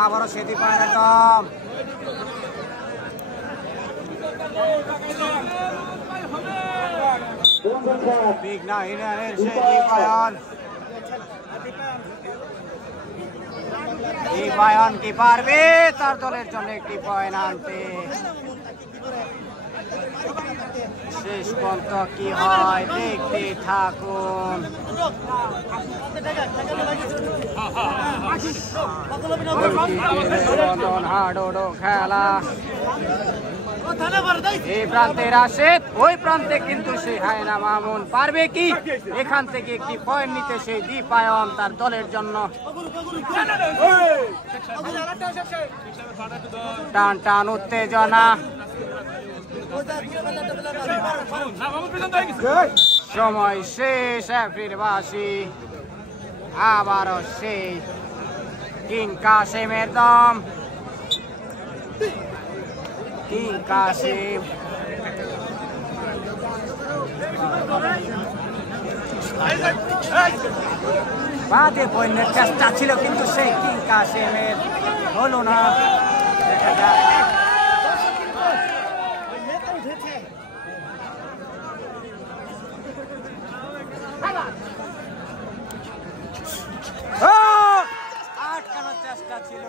আবারও সেটি পয়েন্ট একদম বিগ না ইন্ডিয়ানের সেটি পয়েন্ট এই পয়েন্ট কি পারবে তার দলের জন্য একটি পয়েন্ট আনতে শেষ পর্যন্ত কি হয় দেখতে থাকুন হাডোডো খেলা এই প্রান্তে রাশেদ ওই প্রান্তে কিন্তু সেই হায়না মামুন পারবে কি এখান থেকে একটি পয়েন্ট নিতে সেই দীপায়ন তার দলের জন্য টান টান উত্তেজনা সময় শেষ এপ্রিলবাসী আবারও সেই কিং কাসেমের দম কিং কাসেম বাদে পয়েন্টের চেষ্টা ছিল কিন্তু সেই কিং কাসেমের হলো না দেখা যাক আটকানোর চেষ্টা ছিল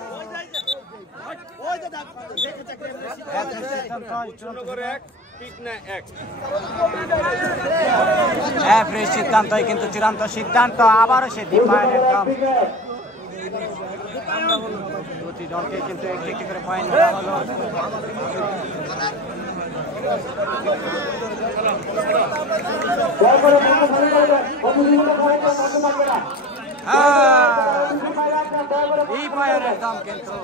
সিদ্ধান্তই কিন্তু চূড়ান্ত সিদ্ধান্ত আবারও সে দীপায়নের দম দুটি দলকে কিন্তু একটি একটি করে পয়েন্ট দেওয়া হলো এই পয়েন্টের দাম কিন্তু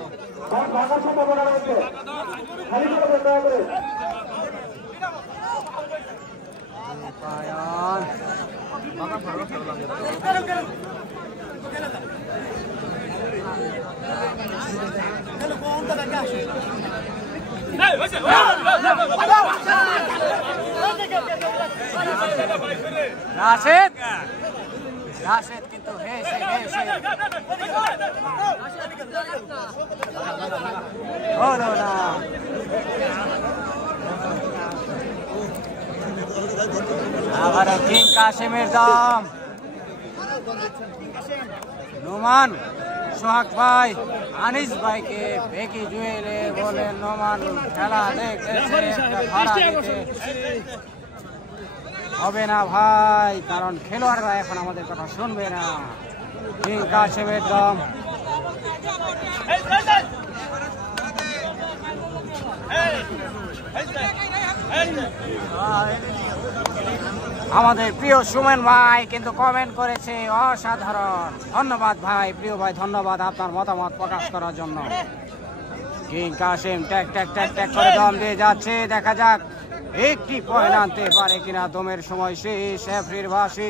রাশেদ রাশেদ কিন্তু হেসে হেসে হলো না আবারও কিং কাসেমের দম নোমান সোহাগ ভাই আনিস ভাইকে বেকি জুয়েলে বলে নোমান খেলা দেখতেছে হবে না ভাই কারণ খেলোয়াড়রা এখন আমাদের কথা শুনবে না কিং কাসেমের দম আমাদের প্রিয় সুমন ভাই কিন্তু কমেন্ট করেছে অসাধারণ ধন্যবাদ ভাই প্রিয় ভাই ধন্যবাদ আপনার মতামত প্রকাশ করার জন্য কিং কাসেম ট্যাক ট্যাক ট্যাক ট্যাক করে দম দিয়ে যাচ্ছে দেখা যাক একটি পয়েন্ট আনতে পারে কিনা দমের সময় শেষ এপ্রিলবাসী